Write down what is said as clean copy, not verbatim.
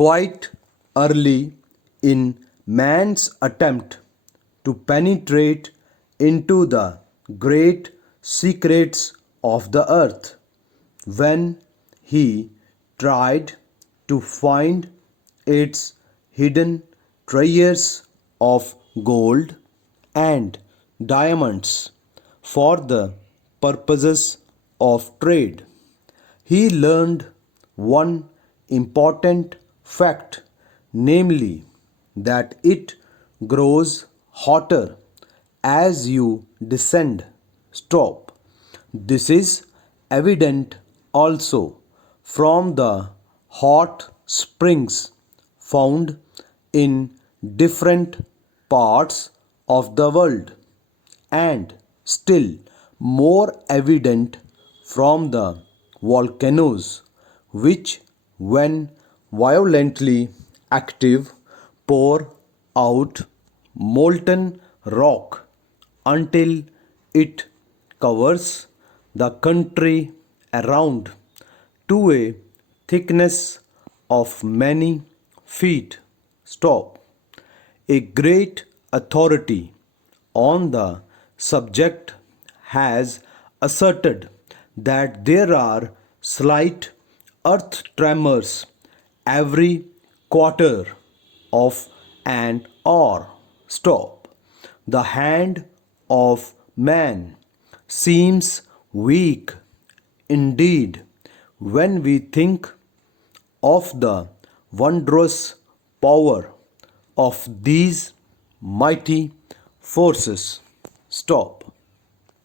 quite early in man's attempt to penetrate into the great secrets of the earth, when he tried to find its hidden treasures of gold and diamonds for the purposes of trade. He learned one important fact, namely that it grows hotter as you descend. Stop. This is evident also from the hot springs found in different parts of the world, and still more evident from the volcanoes which, when violently active, pour out molten rock until it covers the country around to a thickness of many feet. Stop. A great authority on the subject has asserted that there are slight earth tremors every quarter of an hour. Stop. The hand of man seems weak indeed when we think of the wondrous power of these mighty forces. Stop.